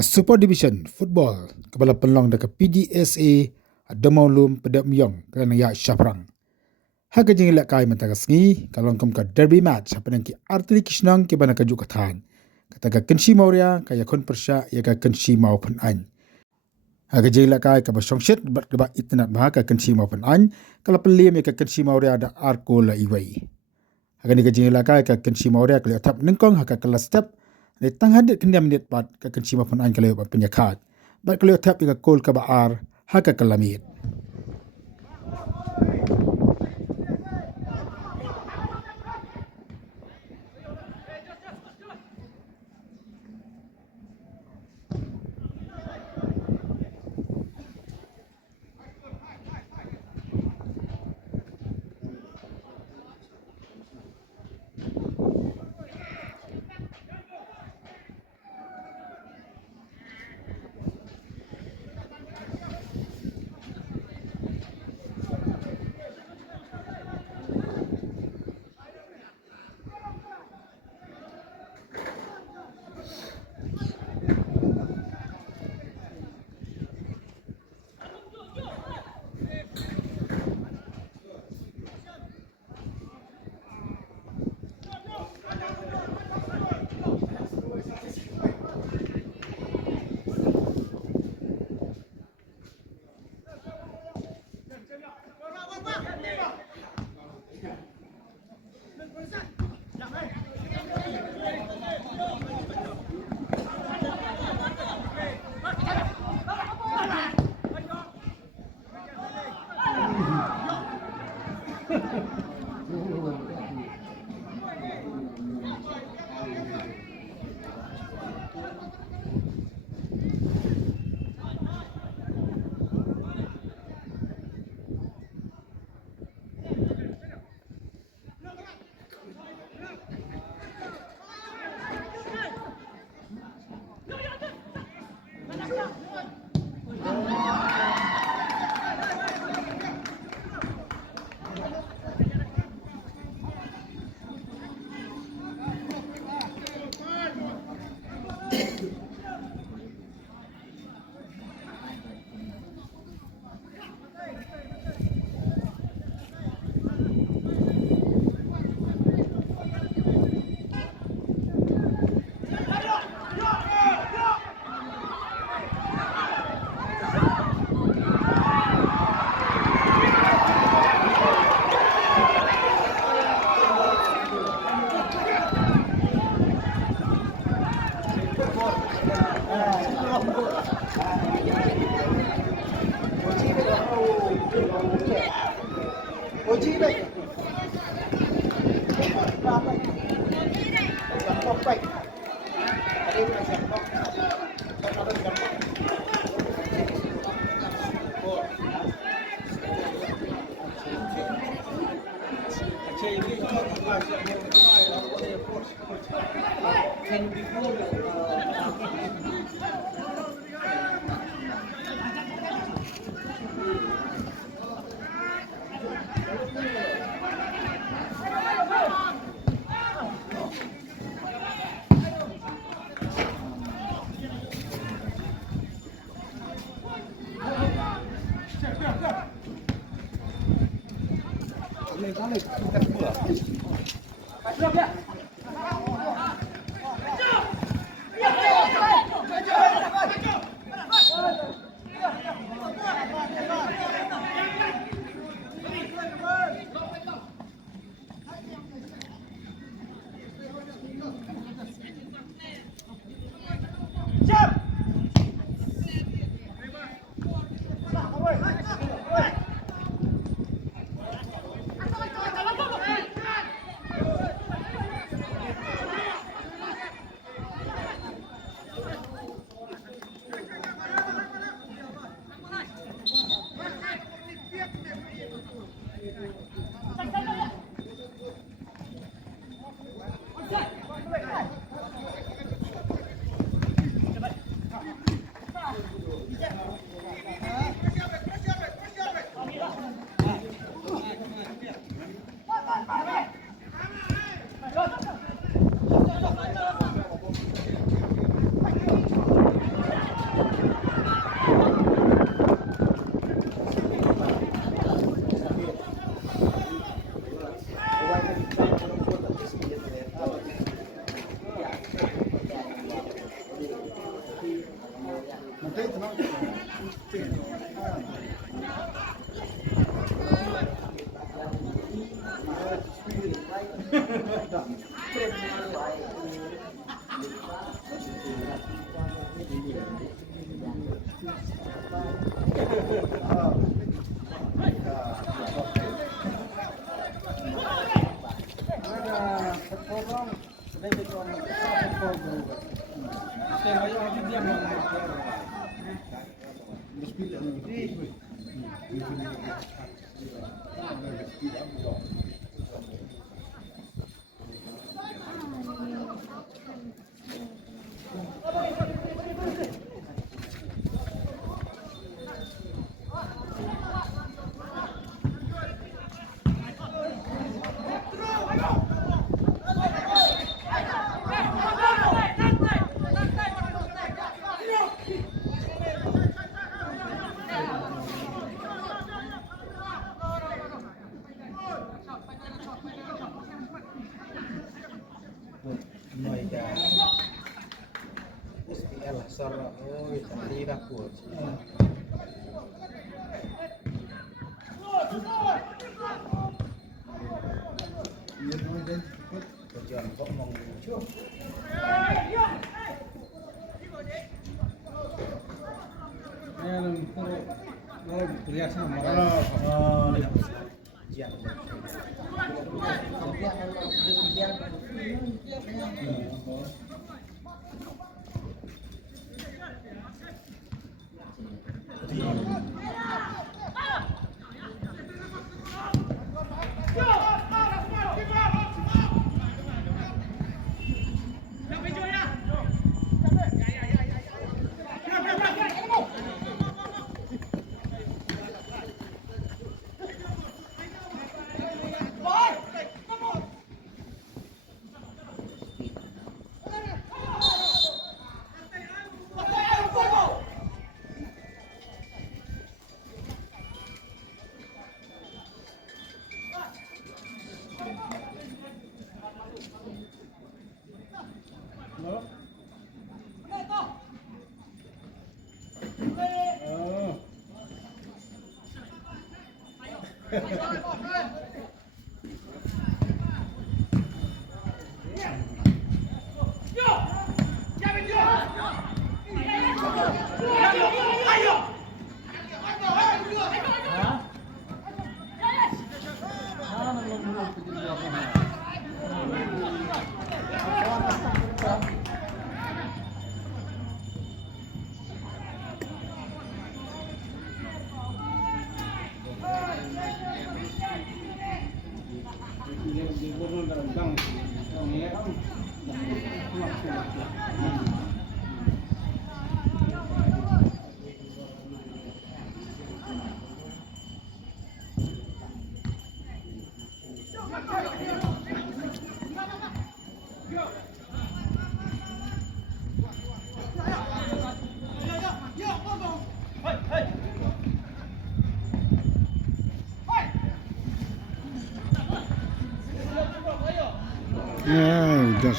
ke Super Division Football kepala penlong dekat PDSA Demaulum Pedap Myong kerana ya Syaprang. Hak jeng lak kai mentaka sengi kalau kum ka derby match hapan ki Artri Kishnang ke bana kaju kathan. Kata ka Kenshi Maurya ka yakun persya ya ka Kenshi mau pen an. Hak jeng lak kai ka basongshit bat ka itnat ma ka Kenshi mau pen an kala pelim ya ka Kenshi Maurya da arko la iwai. Hak ni ka jeng lak kai ka Kenshi Maurya ka tap nengkong hak ka step ni tang hadet kendiam menit pat ka Kenshi mau pen an ka lewat penyakat. Bat ka tap ya ka kol ka baar hak ka lamit. Noi da SPL sarà noi tadi dapur. Tujuan kok mau muncul. Lihat sama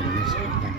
udah sudah.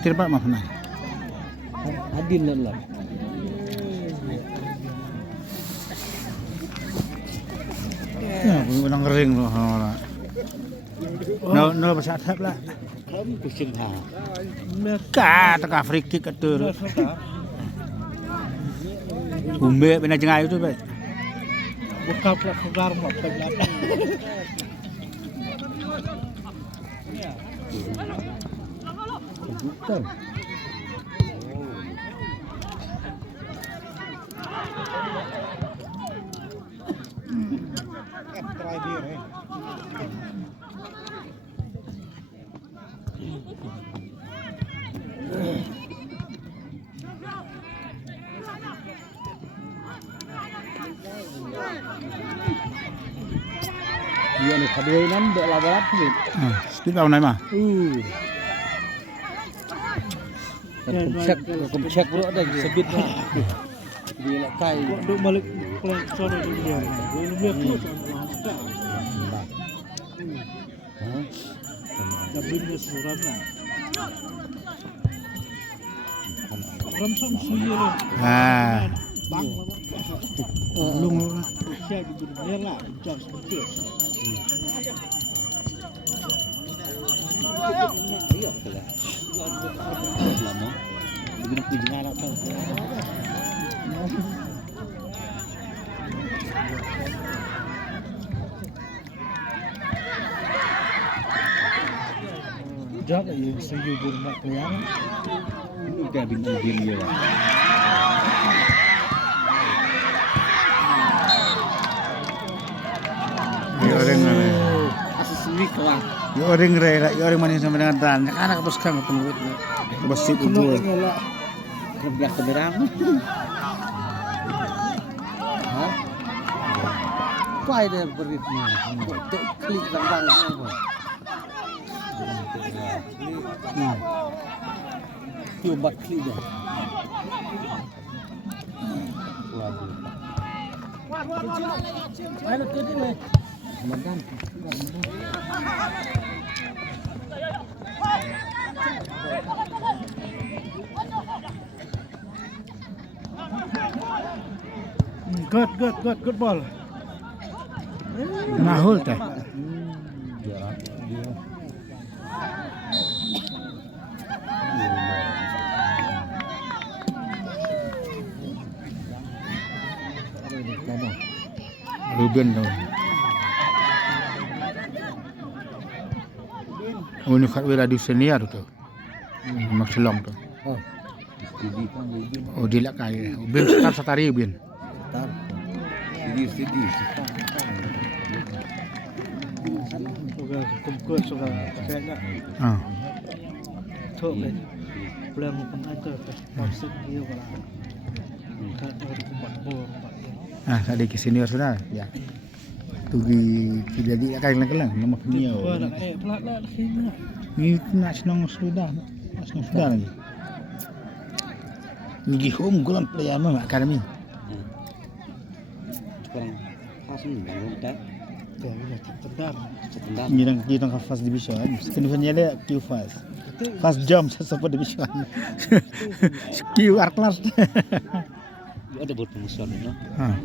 Terima maaf nah. Adin lah. Ya, orang kering loh. No bahasa Arab lah. Pusing ha. Tengah free kick atur. Umbe bena jengai itu baik. Buka keluar mau pelat. Bukan. Try dia Dia ni kadoi nan dek labarat ni. Speed vào này mà. Kum cek dulu ada sebit lah. Dia nak kai. Duk balik pulang sana dia. Dia tu tak. Tapi dia surat lah. Ramsam suye lah. Bang. Lung. Cek gitu dia lah. Jam sedikit. Iya betul. Lama. Begini kunjungan apa? Jauh ya, setuju buruk kelihatan. Ini udah bintang dia lah. Yo orang mana? Asus week lah. Yo orang rela, yo orang mana sama dengan dan. Anak bos kang ketemu. Bos sip itu. Kerja keberang. Hah? Kuai dia beritnya. Klik bang semua. Coba klik dah. Ayo ke ni. Makan. Good ball. Mahul teh. Ruben tu. Oh ni kat wira di senior tu. Mak selong tu. Oh. Studi kan lagi. Oh dia lak kai. Ubin start satari ubin. Tar. Studi. Suka kumpul suka kayaknya. Ah. Thok ni. Pulang pengajar tu. Maksud dia kalau. Tak ada kumpat bor. Ah, tadi ke senior sudah. Ya. Tu jadi akan lang nama punya. Pelat lah sini. Ni nak senang sudah. Senang sudah lagi. Ni home gulam player mah academy. Sekarang kasih ni dah. Tendar. Ni kita first division. Second dia Q first jump support division. Q class. Ada buat promosi no. Ha.